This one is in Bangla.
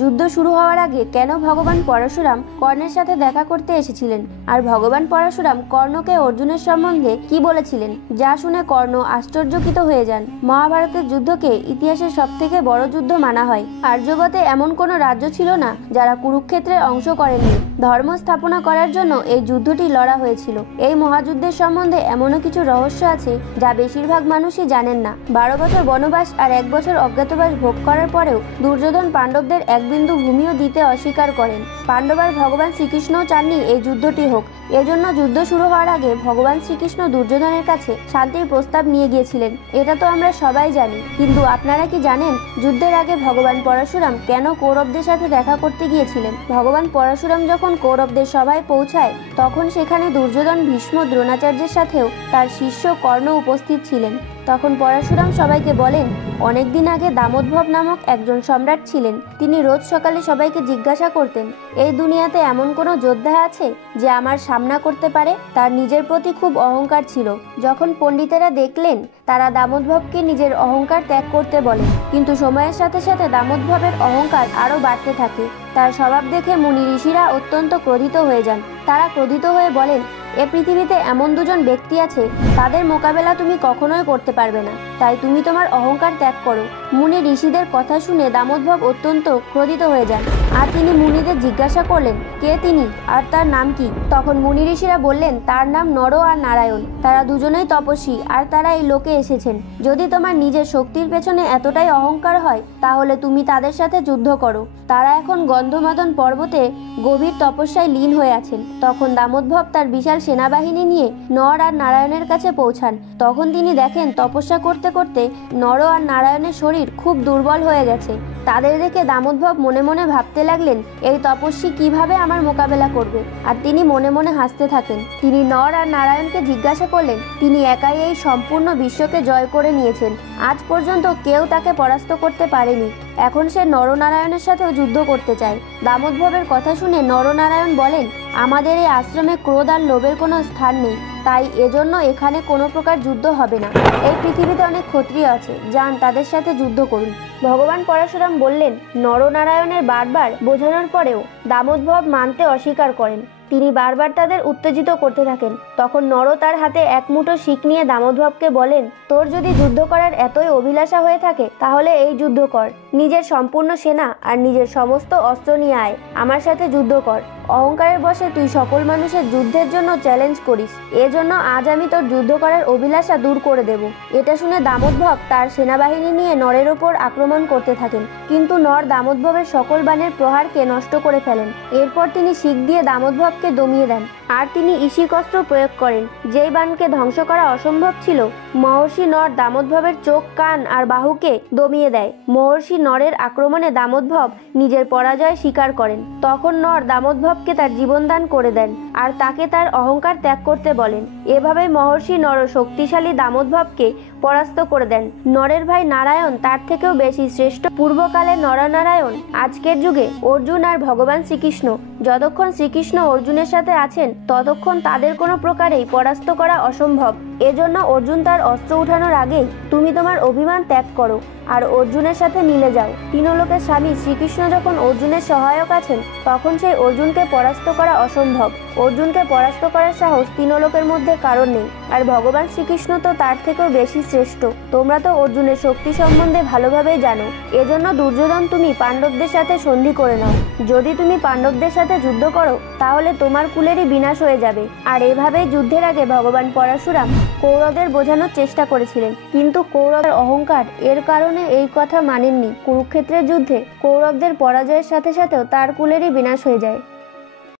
যুদ্ধ শুরু হওয়ার আগে কেন ভগবান পরশুরাম কর্ণের সাথে দেখা করতে এসেছিলেন, আর ভগবান পরশুরাম কর্ণকে অর্জুনের সম্বন্ধে কি বলেছিলেন, যা শুনে কর্ণ আশ্চর্যকিত হয়ে যান। মহাভারতের যুদ্ধকে ইতিহাসের সবথেকে বড় যুদ্ধ মানা হয়। আর্যবতে এমন কোনো রাজ্য ছিল না যারা কুরুক্ষেত্রের অংশ করেননি। ধর্ম স্থাপনা করার জন্য এই যুদ্ধটি লড়া হয়েছিল। এই মহাযুদ্ধের সম্বন্ধে এমনও কিছু রহস্য আছে যা বেশিরভাগ মানুষই জানেন না। 12 বছর বনবাস আর 1 বছর অজ্ঞাতবাস ভোগ করার পরেও দুর্যোধন পাণ্ডবদের এক বিন্দু ভূমিও দিতে অস্বীকার করেন। পাণ্ডব আর ভগবান শ্রীকৃষ্ণও চাননি এই যুদ্ধটি হোক। এজন্য যুদ্ধ শুরু হওয়ার আগে ভগবান শ্রীকৃষ্ণ দুর্যোধনের কাছে শান্তির প্রস্তাব নিয়ে গিয়েছিলেন। এটা তো আমরা সবাই জানি, কিন্তু আপনারা কি জানেন যুদ্ধের আগে ভগবান পরশুরাম কেন কৌরবদের সাথে দেখা করতে গিয়েছিলেন? ভগবান পরশুরাম যখন কৌরবদের সভায় পৌঁছায় তখন সেখানে দুর্যোধন, ভীষ্ম, দ্রোণাচার্যের সাথেও তার শিষ্য কর্ণ উপস্থিত ছিলেন। তখন পরশুরাম সবাইকে বলেন, অনেকদিন আগে দামোদর নামক একজন সম্রাট ছিলেন। তিনি রোজ সকালে সবাইকে জিজ্ঞাসা করতেন, এই দুনিয়াতে এমন কোনো যোদ্ধা আছে যে আমার সামনা করতে পারে? তার নিজের প্রতি খুব অহংকার ছিল। যখন পণ্ডিতেরা দেখলেন, তারা দামোদরকে নিজের অহংকার ত্যাগ করতে বলেন, কিন্তু সময়ের সাথে সাথে দামোদরের অহংকার আরও বাড়তে থাকে। তার স্বভাব দেখে মুনি ঋষিরা অত্যন্ত ক্রোধিত হয়ে যান। তারা ক্রোধিত হয়ে বলেন, এ পৃথিবীতে এমন দুজন ব্যক্তি আছে, তাদের মোকাবেলা তুমি কখনোই করতে পারবে না, তাই তুমি তোমার অহংকার ত্যাগ করো। মুনি ঋষিদের কথা শুনে দামোদর অত্যন্ত ক্রোধিত হয়ে যান, আর তিনি মুনিদের জিজ্ঞাসা করলেন, কে তিনি আর তার নাম কি? তখন মুনি ঋষিরা বললেন, তার নাম নর আর নারায়ণ। তারা দুজনেই তপস্বী, আর তারা এই লোকে এসেছেন। যদি তোমার নিজের শক্তির পেছনে এতটাই অহংকার হয়, তাহলে তুমি তাদের সাথে যুদ্ধ করো। তারা এখন গন্ধমাদন পর্বতে গভীর তপস্যায় লীন হয়ে আছেন। তখন দামোদর তার বিশাল সেনাবাহিনী নিয়ে নর আর নারায়ণের কাছে পৌঁছান। তখন তিনি দেখেন তপস্যা করতে করতে নর আর নারায়ণের শরীর খুব দুর্বল হয়ে গেছে। তাদের দেখে দামোদর মনে মনে ভাবতে লাগলেন, এই তপস্বী কিভাবে আমার মোকাবেলা করবে? আর তিনি মনে মনে হাসতে থাকেন। তিনি নর আর নারায়ণকে জিজ্ঞাসা করলেন, তিনি একাই এই সম্পূর্ণ বিশ্বকে জয় করে নিয়েছেন। আজ পর্যন্ত কেউ তাকে পরাস্ত করতে পারেনি। এখন সে নরনারায়ণের সাথেও যুদ্ধ করতে চায়। দামোদরের কথা শুনে নরনারায়ণ বলেন, আমাদের এই আশ্রমে ক্রোধ আর লোভের কোনো স্থান নেই, তাই এজন্য এখানে কোনো প্রকার যুদ্ধ হবে না। এই পৃথিবীতে অনেক ক্ষত্রিয় আছে, যান তাদের সাথে যুদ্ধ করুন। ভগবান পরশুরাম বললেন, নরনারায়ণের বারবার বোঝানোর পরেও দামোদর মানতে অস্বীকার করেন। তিনি বারবার তাদের উত্তেজিত করতে থাকেন। তখন নর তার হাতে এক মুঠো শিক নিয়ে দামোদরকে বলেন, তোর যদি যুদ্ধ করার এতই অভিলাষা হয়ে থাকে, তাহলে এই যুদ্ধ কর। নিজের সম্পূর্ণ সেনা আর নিজের সমস্ত অস্ত্র নিয়ে আয়, আমার সাথে যুদ্ধ কর। অহংকারের বশে তুই সকল মানুষের যুদ্ধের জন্য চ্যালেঞ্জ করিস। এজন্য আজ আমি তোর যুদ্ধ করার অভিলাষা দূর করে দেব। এটা শুনে দামোদর তার সেনাবাহিনী নিয়ে নরের ওপর আক্রমণ করতে থাকেন, কিন্তু নর দামোদরের সকল বাণের প্রহারকে নষ্ট করে ফেলেন। এরপর তিনি শিক দিয়ে দামোদরকে দমিয়ে দেন, আর তিনি ঈশিক অস্ত্র প্রয়োগ করেন। যেই বাণকে ধ্বংস করা অসম্ভব ছিল, মহর্ষি নর দামোদরের চোখ, কান আর বাহুকে দমিয়ে দেয়। মহর্ষি নরের আক্রমণে দামোদর নিজের পরাজয় স্বীকার করেন। তখন নর দামোদরকে তার জীবনদান করে দেন, আর তাকে তার অহংকার ত্যাগ করতে বলেন। এভাবে মহর্ষি নর শক্তিশালী দামোদরকে পরাস্ত করে দেন। নরের ভাই নারায়ণ তার থেকেও বেশি শ্রেষ্ঠ। পূর্বকালে নরনারায়ণ, আজকের যুগে অর্জুন আর ভগবান শ্রীকৃষ্ণ। যতক্ষণ শ্রীকৃষ্ণ অর্জুনের সাথে আছেন, ততক্ষণ তাদের কোনো প্রকারেই পরাস্ত করা অসম্ভব। এজন্য অর্জুন তার অস্ত্র উঠানোর আগেই তুমি তোমার অভিমান ত্যাগ করো আর অর্জুনের সাথে মিলে যাও। তিনলোকের স্বামী শ্রীকৃষ্ণ যখন অর্জুনের সহায়ক আছেন, তখন সেই অর্জুনকে পরাস্ত করা অসম্ভব। অর্জুনকে পরাস্ত করার সাহস তিনলোকের মধ্যে কারণ নেই, আর ভগবান শ্রীকৃষ্ণ তো তার থেকেও বেশি শ্রেষ্ঠ। তোমরা তো অর্জুনের শক্তি সম্বন্ধে ভালোভাবেই জানো। এজন্য দুর্যোধন, তুমি পাণ্ডবদের সাথে সন্ধি করে নাও। যদি তুমি পাণ্ডবদের সাথে যুদ্ধ করো, তাহলে তোমার কুলেরই বিনাশ হয়ে যাবে। আর এভাবেই যুদ্ধের আগে ভগবান পরশুরাম কৌরবদের বোঝানোর চেষ্টা করেছিলেন, কিন্তু কৌরবের অহংকার এর কারণে এই কথা মানেননি। কুরুক্ষেত্রের যুদ্ধে কৌরবদের পরাজয়ের সাথে সাথেও তার কুলেরই বিনাশ হয়ে যায়।